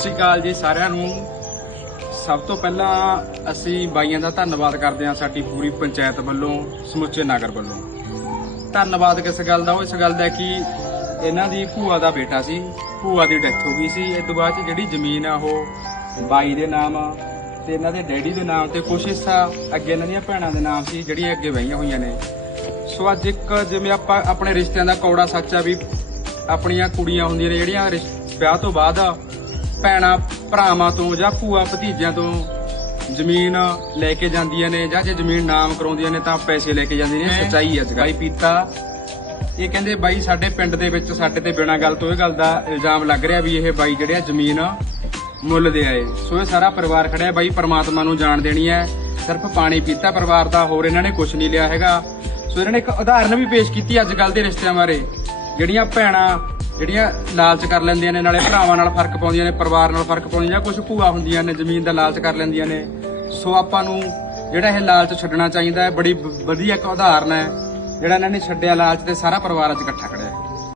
ਸਤਿ ਸ਼੍ਰੀ ਅਕਾਲ ਜੀ ਸਾਰਿਆਂ ਨੂੰ। ਸਭ ਤੋਂ ਪਹਿਲਾਂ ਅਸੀਂ ਬਾਈਆਂ ਦਾ ਧੰਨਵਾਦ ਕਰਦੇ ਹਾਂ ਸਾਡੀ ਪੂਰੀ ਪੰਚਾਇਤ ਵੱਲੋਂ, ਸਮੁੱਚੇ ਨਗਰ ਵੱਲੋਂ। ਧੰਨਵਾਦ ਕਿਸ ਗੱਲ ਦਾ? ਉਹ ਇਸ ਗੱਲ ਦਾ ਕਿ ਇਹਨਾਂ ਦੀ ਭੂਆ ਦਾ ਬੇਟਾ ਸੀ। ਭੂਆ ਦੀ ਡੈਥ ਹੋ ਗਈ ਸੀ। ਇਸ ਤੋਂ ਬਾਅਦ 'ਚ ਜਿਹੜੀ ਜ਼ਮੀਨ ਆ ਉਹ ਬਾਈ ਦੇ ਨਾਮ ਆ ਤੇ ਇਹਨਾਂ ਦੇ ਡੈਡੀ ਦੇ ਨਾਮ ਤੇ ਕੁਛ ਹਿੱਸਾ ਅੱਗੇ ਇਹਨਾਂ ਦੀਆਂ ਭੈਣਾਂ ਦੇ ਨਾਮ ਸੀ, ਜਿਹੜੀਆਂ ਅੱਗੇ ਵਹੀਆਂ ਹੋਈਆਂ ਨੇ। ਸੋ ਅੱਜ ਇੱਕ ਜਿਵੇਂ ਆਪਾਂ ਆਪਣੇ ਰਿਸ਼ਤਿਆਂ ਦਾ ਕੌੜਾ ਸੱਚ ਆ ਵੀ ਆਪਣੀਆਂ ਕੁੜੀਆਂ ਹੁੰਦੀਆਂ ਨੇ, ਜਿਹੜੀਆਂ ਰਿਸ਼- ਵਿਆਹ ਤੋਂ ਬਾਅਦ ਭੈਣਾਂ ਭਰਾਵਾਂ ਤੋਂ ਜਾਂ ਭੂਆ ਭਤੀਜਿਆਂ ਤੋਂ ਜ਼ਮੀਨ ਲੈ ਕੇ ਜਾਂਦੀਆਂ ਨੇ ਜਾਂ ਜੇ ਜ਼ਮੀਨ ਨਾਮ ਕਰਾਉਂਦੀਆਂ ਨੇ ਤਾਂ ਪੈਸੇ ਲੈ ਕੇ ਜਾਂਦੀਆਂ ਨੇ ਸੱਚਾਈ ਅੱਜ ਬਾਈ ਪੀਤਾ ਇਹ ਕਹਿੰਦੇ ਬਾਈ ਸਾਡੇ ਪਿੰਡ ਦੇ ਵਿੱਚ ਸਾਡੇ ਤੇ ਬਿਨਾਂ ਗੱਲ ਤੋਂ ਇਹ ਗੱਲ ਦਾ ਇਲਜ਼ਾਮ ਲੱਗ ਰਿਹਾ ਵੀ ਇਹ ਬਾਈ ਜਿਹੜੇ ਆ ਜ਼ਮੀਨ ਮੁੱਲ ਦੇ ਆਏ। ਸੋ ਇਹ ਸਾਰਾ ਪਰਿਵਾਰ ਖੜਿਆ ਬਾਈ ਪਰਮਾਤਮਾ ਨੂੰ ਜਾਣ ਦੇਣੀ ਹੈ। ਸਿਰਫ ਪਾਣੀ ਪੀਤਾ ਪਰਿਵਾਰ ਦਾ ਹੋਰ ਇਹਨਾਂ ਨੇ ਕੁਝ ਨਹੀਂ ਲਿਆ ਹੈਗਾ। ਸੋ ਇਹਨਾਂ ਨੇ ਇੱਕ ਉਦਾਹਰਨ ਵੀ ਪੇਸ਼ ਕੀਤੀ ਅੱਜ ਕੱਲ ਦੇ ਰਿਸ਼ਤਿਆਂ ਬਾਰੇ। ਜਿਹੜੀਆਂ ਭੈਣਾਂ ਜਿਹੜੀਆਂ ਲਾਲਚ ਕਰ ਲੈਂਦੀਆਂ ਨੇ, ਨਾਲੇ ਭਰਾਵਾਂ ਨਾਲ ਫ਼ਰਕ ਪਾਉਂਦੀਆਂ ਨੇ, ਪਰਿਵਾਰ ਨਾਲ ਫ਼ਰਕ ਪਾਉਂਦੀਆਂ, ਜਾਂ ਕੁਝ ਭੂਆ ਹੁੰਦੀਆਂ ਨੇ, ਜ਼ਮੀਨ ਦਾ ਲਾਲਚ ਕਰ ਲੈਂਦੀਆਂ ਨੇ। ਸੋ ਆਪਾਂ ਨੂੰ ਜਿਹੜਾ ਇਹ ਲਾਲਚ ਛੱਡਣਾ ਚਾਹੀਦਾ ਹੈ, ਬੜੀ ਵ- ਵਧੀਆ ਇੱਕ ਉਦਾਹਰਨ ਹੈ, ਜਿਹੜਾ ਇਹਨਾਂ ਨੇ ਛੱਡਿਆ ਲਾਲਚ ਤੇ ਸਾਰਾ ਪਰਿਵਾਰ ਅੱਜ ਇਕੱਠਾ ਖੜਿਆ।